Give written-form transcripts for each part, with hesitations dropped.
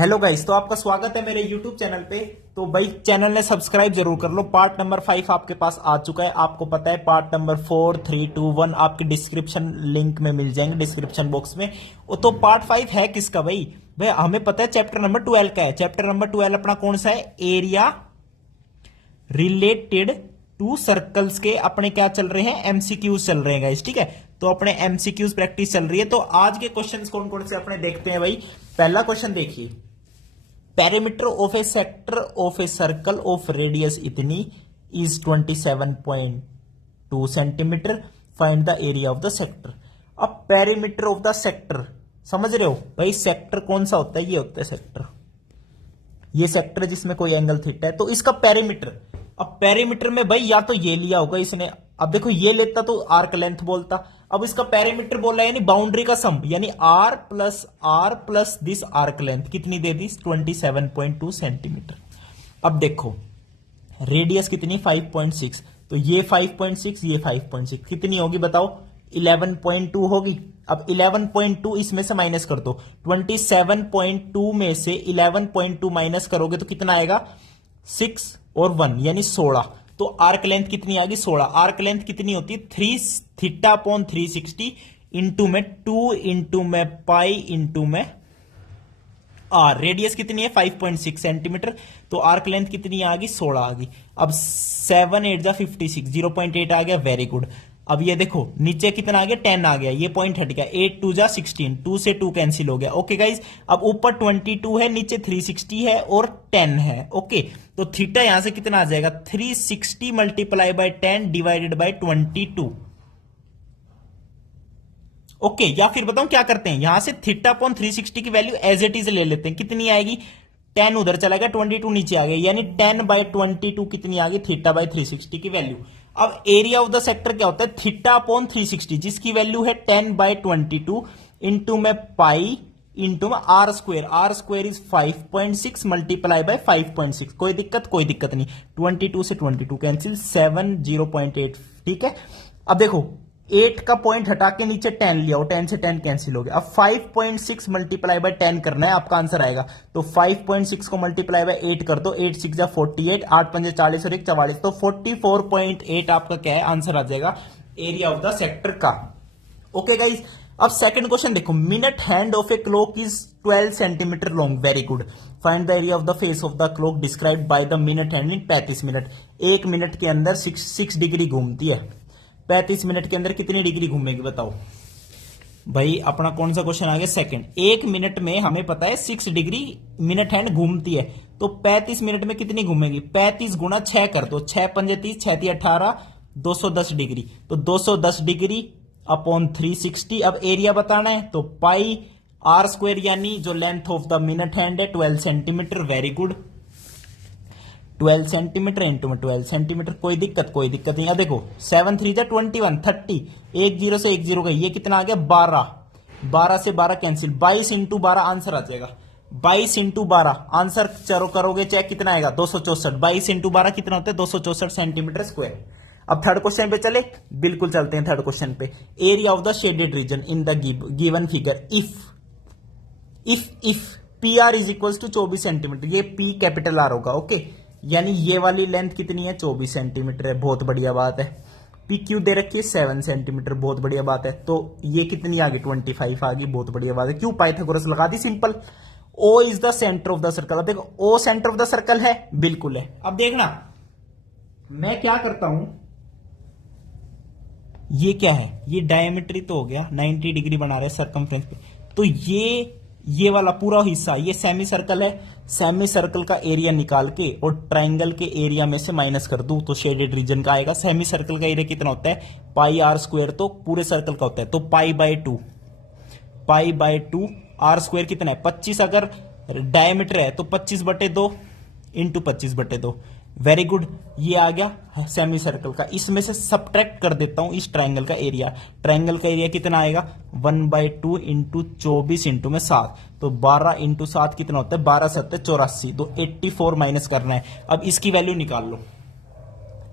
Hello guys, तो आपका स्वागत है मेरे यूट्यूब चैनल पे। तो भाई चैनल ने सब्सक्राइब जरूर कर लो। पार्ट नंबर 5 आपके पास आ चुका है। आपको पता है पार्ट नंबर 4, 3, 2, 1 आपके डिस्क्रिप्शन लिंक में मिल जाएंगे, डिस्क्रिप्शन बॉक्स में। वो तो पार्ट 5 है किसका भाई? भाई हमें पता है चैप्टर नंबर 12 का है। चैप्टर नंबर 12 अपना कौन सा है? एरिया रिलेटेड टू सर्कल्स के अपने क्या चल रहे हैं? एमसीक्यूज चल रहे हैं गाइस, ठीक है। तो अपने एमसीक्यूज प्रैक्टिस चल रही है। तो आज के क्वेश्चंस कौन कौन से अपने देखते हैं भाई। पहला क्वेश्चन देखिए, perimeter of a sector of a circle of radius इतनी is 27.2 centimetre, find the area of the sector. अब पेरीमीटर ऑफ द सेक्टर समझ रहे हो भाई? सेक्टर कौन सा होता है? ये होता है सेक्टर, ये सेक्टर जिसमें कोई एंगल थीटा है, तो इसका पेरीमीटर। अब पेरीमीटर में भाई या तो ये लिया होगा इसने, अब देखो ये लेता तो आर्क लेंथ बोलता। अब इसका पेरीमीटर बोला यानी बाउंड्री का सम, यानी R plus this arc length कितनी दे दी? 27.2 सेंटीमीटर। अब देखो रेडियस कितनी? 5.6, तो ये 5.6 ये 5.6 कितनी होगी बताओ? 11.2 होगी। अब 11.2 इसमें से माइनस कर दो, 27.2 में से 11.2 माइनस करोगे तो कितना आएगा? 6 और 1 यानी 16। तो आर्क लेंथ कितनी आ गई? 16। आर्क लेंथ कितनी होती है? 3 थीटा अपॉन 360 इंटू में 2 इंटू में पाई इंटू में आर। रेडियस कितनी है? 5.6 सेंटीमीटर। तो आर्क लेंथ कितनी आ गई? 16 आ गई। अब 7 8 जा 56, 0.8 आ गया। Very good. अब ये देखो नीचे कितना आ गया? 10 आ गया, ये पॉइंट हट गया। 8 2 जा 16, 2 से 2 कैंसिल हो गया। ओके गाइज, अब ऊपर 22 है, नीचे 360 है और 10 है। ओके, तो थीटा यहां से कितना आ जाएगा? 360 multiply by 10 divided by 22। Okay, या फिर बताऊं क्या करते हैं, यहां से थीटा अपॉन 360 की वैल्यू एज इट इज ले लेते हैं। कितनी आएगी? 10 उधर चला गया, 22 नीचे आ गया, यानी 10 बाय 22 कितनी आ गई? थीटा बाय 360 की वैल्यू। अब एरिया ऑफ द सेक्टर क्या होता है? थीटा अपॉन 360, जिसकी वैल्यू है 10 बाय 22 इंटू में पाई इंटू में R square. R square is 5.6 multiply by 5.6। कोई दिक्कत? कोई दिक्कत नहीं। 22 से 22 कैंसिल, 7 0.8, ठीक है। अब देखो 8 का पॉइंट हटा के नीचे 10 लिया हो, 10 से 10 कैंसिल हो गया। अब 5.6 मल्टीप्लाई बाय 10 करना है, आपका आंसर आएगा। तो 5.6 को मल्टीप्लाई बाय 8 कर दो, 8 6 जा 48, 8 5 40 और 1 44, तो 44.8 आपका क्या है? आंसर आ जाएगा एरिया ऑफ द सेक्टर का। ओके गाइज, अब सेकंड क्वेश्चन देखो, minute hand of a clock is 12 centimetre long. Very good. Find the area of the face of the clock described by the minute hand in 35 minute. एक minute के अंदर 6 degree घूमती है। 35 minute के अंदर कितनी degree घूमेगी बताओ भाई? अपना कौन सा क्वेश्चन आ गया? सेकंड। एक मिनट में हमें पता है 6 डिग्री मिनट हैंड घूमती है, तो 35 मिनट में कितनी घूमेगी? 35 गुना 6 कर दो, 6 पंजे 30, 6 3 18, 210 डिग्री। तो 210 डिग्री अपॉन 360। अब एरिया बताना है तो पाई आर स्क्वायर, यानी जो length of the minute hand है 12 centimetre. Very good. 12 centimetre into में 12 सेंटीमीटर। कोई दिक्कत? कोई दिक्कत नहीं। देखो 7 3 जा 21, 30, 1 0 से 1 0 गई, ये कितना आ गया? 12। 12 से 12 कैंसिल, 22 इंटू 12 आंसर आ जाएगा। 22 इंटू 12 आंसर चलो करोगे चेक, कितना आएगा? 264। 22 इंटू 12 कितना होता है? 264 सेंटीमीटर स्क्वायर। अब थर्ड क्वेश्चन पे चले? बिल्कुल चलते हैं थर्ड क्वेश्चन पे। Area of the shaded region in the given figure if P R is equal to 24 centimetre. ये पी कैपिटल आर होगा। ओके, यानी ये वाली लेंथ कितनी है? 24 सेंटीमीटर है। बहुत बढ़िया बात है। पी क्यू दे रखी है 7 सेंटीमीटर। बहुत बढ़िया बात है। तो ये कितनी आ गई? 25 आ गई। बहुत बढ़िया बात है। क्यों? पाइथागोरस लगा दी, simple. O is the centre of the circle. अब देखो O centre of the circle है, बिल्कुल है। अब देखना मैं क्या करता हूं, ये क्या है? ये डायमीटर तो हो गया, 90 डिग्री बना रहे सर्कमफ्रेंस पे। तो ये वाला पूरा हिस्सा ये सेमी सर्कल है। सेमी सर्कल का एरिया निकाल के और ट्राइंगल के एरिया में से माइनस कर दूं तो शेडेड रीजन का आएगा। सेमी सर्कल का एरिया कितना होता है? पाई आर स्क्वायर, तो पूरे सर्कल का होता है, तो पाई बाय 2 आर स्क्वायर कितना है? 25। अगर डायमीटर है तो 25/2 इंटू 25/2। Very good. ये आ गया सेमी सर्कल का। इसमें से सब्ट्रैक्ट कर देता हूं इस ट्राइंगल का एरिया। ट्राइंगल का एरिया कितना आएगा? 1/2 इंटू 24 इंटू में 7, तो 12 इंटू 7 कितना होता है? 12 7 84, तो 84 माइनस करना है। अब इसकी वैल्यू निकाल लो,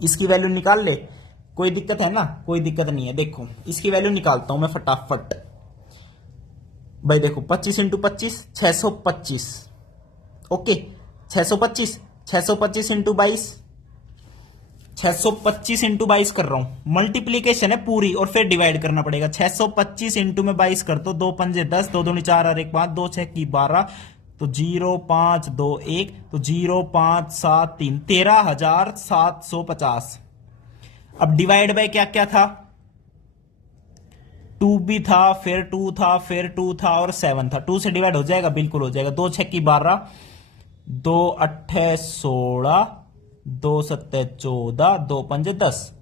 इसकी वैल्यू निकाल ले। कोई दिक्कत है ना? कोई दिक्कत नहीं है। देखो इसकी वैल्यू निकालता हूं मैं फटाफट। भाई देखो 25 इंटू 25 625, ओके 625, 625 इंटू 22, 625 इंटू 22 कर रहा हूं, मल्टीप्लीकेशन है पूरी और फिर डिवाइड करना पड़ेगा। 625 इंटू में 22 कर दो, 2 पंजे 10, 2 दूनी 4 और 1 5, 2 6 की 12, तो 0 5 2 1, तो 0 5 7 3, 13,750। अब डिवाइड बाय क्या क्या था, 2 भी था, फिर 2 था, फिर 2 था और 7 था। 2 से डिवाइड हो जाएगा, बिल्कुल हो जाएगा। 2 6 की 12, 2 8 16, 2 7 14, 2 5 10,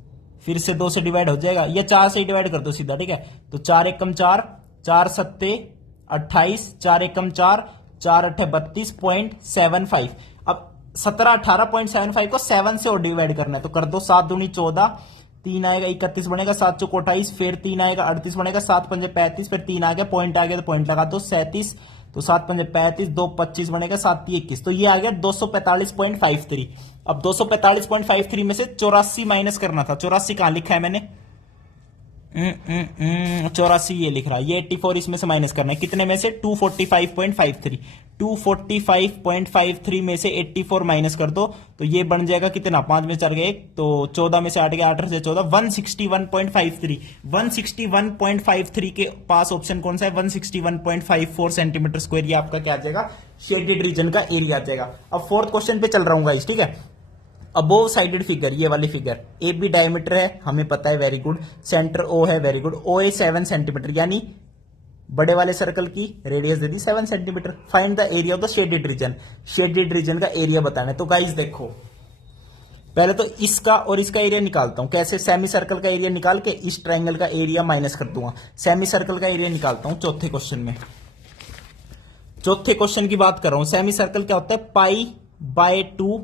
फिर से 2 से डिवाइड हो जाएगा, या 4 से डिवाइड कर दो सीधा, ठीक है। तो 4 एकम 4, 4 7 28, 4 एकम 4, 4 8 32.75। अब 17 18.75 को 7 से और डिवाइड करना है, तो कर दो। 7 दूनी 14, 3 आएगा 31 बनेगा, 7 चौक 28, फिर 3 आएगा 38 बनेगा, 7 पंजे 35, फिर 3 आ गया, पॉइंट आ गया तो पॉइंट लगा दो 37, तो 7 पंजे 35, 2 25 बनेगा, 7 21, तो ये आ गया 245.53। अब 245.53 में से 84 माइनस करना था। 84 कहां लिखा है मैंने, 84 ये लिख रहा है, ये 84 इसमें से माइनस करना है, कितने में से, 245.53। 245.53 में से 84 माइनस कर दो, तो ये बन जाएगा कितना, 5 में 4 गए 1, तो 14 में से 8 गए, 8 से 14, 161.53। 161.53 के पास ऑप्शन कौन सा है, 161.54 सेंटीमीटर स्क्वायर, ये आपका क्या आ जाएगा, शेडेड रीजन का एरिया आ जाएगा। अब फोर्थ क्वेश्चन पे चल रहा हूँ गाइस, ठीक है। अबोव साइडेड फिगर, ये वाली फिगर, ए बी डायमीटर है हमें पता है, वेरी गुड। सेंटर ओ है, वेरी गुड। ओ ए 7 सेंटीमीटर, यानी बड़े वाले सर्कल की radius they the 7 centimetre. Find the area of the shaded reason, shaded region का एरिया बताना है। तो गाइस देखो, पहले तो इसका और इसका एरिया निकालता हूं, कैसे, सेमी सर्कल का एरिया निकाल के इस ट्राइंगल का एरिया माइनस कर दूंगा। सेमी सर्कल का एरिया निकालता हूं चौथे क्वेश्चन में, चौथे क्वेश्चन की बात कर रहा हूं। सेमी सर्कल क्या होता है, pi by 2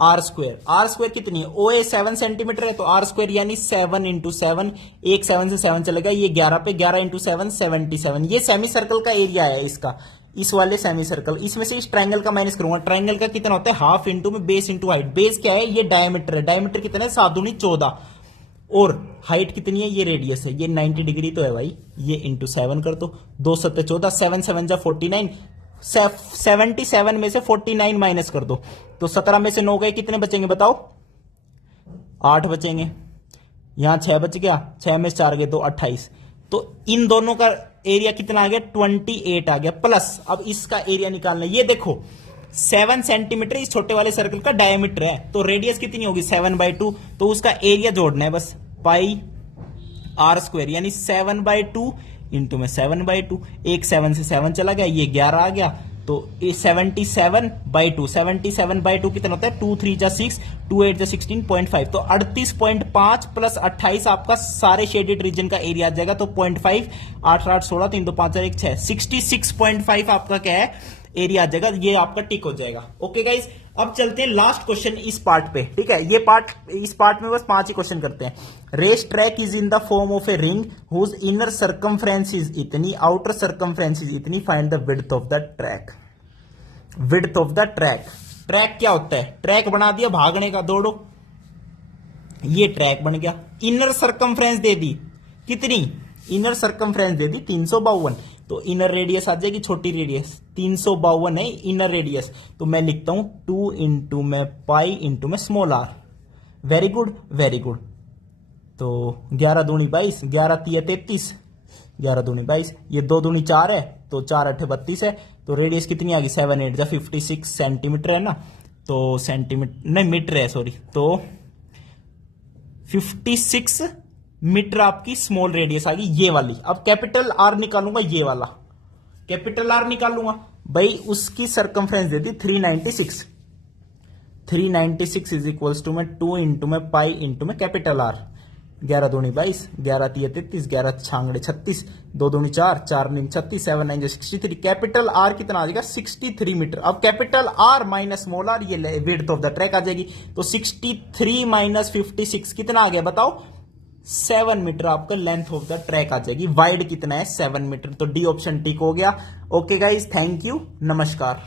R square. R square कितनी है, ओ ए 7 सेंटीमीटर है, तो आर स्क्वायर यानी 7 इंटू 7, एक 7 से 7 चलेगा, ये 11 पे, 11 इंटू 7 77। ये सेमी सर्कल का एरिया है इसका, इस वाले सेमी सर्कल। इसमें से इस ट्राइंगल का माइनस करूंगा। ट्राइंगल का कितना होता है, हाफ इंटू में बेस इंटू हाइट। बेस क्या है, ये डायमीटर है, डायमीटर कितना है, 7 दूनी 14, और हाइट कितनी है, ये रेडियस है, ये 90 डिग्री तो है भाई, ये इंटू 7 कर दो, 2 7 14, 7 7 जा 49, 77 में से 49 माइनस कर दो, तो 17 में से 9 गए, कितने बचेंगे बताओ, 8 बचेंगे। यहां 6 बच गया, 6 में से 4 गए, तो 28। तो इन दोनों का एरिया कितना आ गया, 28 आ गया। प्लस अब इसका एरिया निकालना है, ये देखो 7 सेंटीमीटर इस छोटे वाले सर्कल का डायमीटर है, तो रेडियस कितनी होगी, 7/2, तो उसका एरिया जोड़ना है बस, पाई आर स्क्वायर, यानी 7/2 इंटू में 7/2, एक 7 से 7 चला गया, ये 11 आ गया, तो 77/2, 77/2 कितना होता है, 2 3 जा 6, 2 8 जा 16.5, तो 38.5 प्लस 28 आपका सारे शेडेड रीजन का एरिया आ जाएगा। तो 0.5, 8 8 16, 3 2 5 1 6, 66.5 आपका क्या है, एरिया आ जाएगा। ये आपका टिक हो जाएगा। ओके गाइस, अब चलते हैं लास्ट क्वेश्चन इस पार्ट पे, ठीक है। ये पार्ट, इस पार्ट में बस 5 ही क्वेश्चन करते हैं। Race track is in the form of a ring whose inner circumference is इतनी, आउटर सर्कमफ्रेंस इज इतनी, find the width of the track. Width of the track, track क्या होता है, ट्रैक बना दिया भागने का, दौड़ो, ये ट्रैक बन गया। इनर सर्कमफ्रेंस दे दी कितनी, इनर सर्कमफ्रेंस दे दी 352, तो इनर रेडियस आ जाएगी, छोटी रेडियस 352 है इनर रेडियस, तो मैं लिखता हूं 2 इंटू में पाई इंटू में small R. Very good, very good. तो 11 दूनी 22, 11 तिया 33, 11 दूनी 22, ये 2 दूनी 4 है, तो 4 8 32 है, तो रेडियस कितनी आ गई, 7 8 जा 56 सेंटीमीटर है ना, तो सेंटीमीटर नहीं मीटर है, सॉरी, तो 56 मीटर आपकी स्मॉल रेडियस आ गई, ये वाली। अब कैपिटल आर निकालूंगा, ये वाला कैपिटल आर निकालूंगा भाई, उसकी सर्कमफ्रेंस दे दी 396, 396 इज इक्वल्स टू में 2 इंटू में पाई इंटू में कैपिटल आर। 11 दूनी 22, 11 तिया 33, 11 छांगड़े 36, 2 दूनी 4, 4 9 36, 7 9 63। कैपिटल आर कितना आ जाएगा, 63 मीटर। अब capital R minus small R, ये विड्थ ऑफ द ट्रैक आ जाएगी, तो 63 माइनस 56 कितना आ गया बताओ, 7 मीटर आपका लेंथ ऑफ द ट्रैक आ जाएगी। वाइड कितना है, 7 मीटर, तो डी ऑप्शन टिक हो गया। ओके गाइज, थैंक यू, नमस्कार।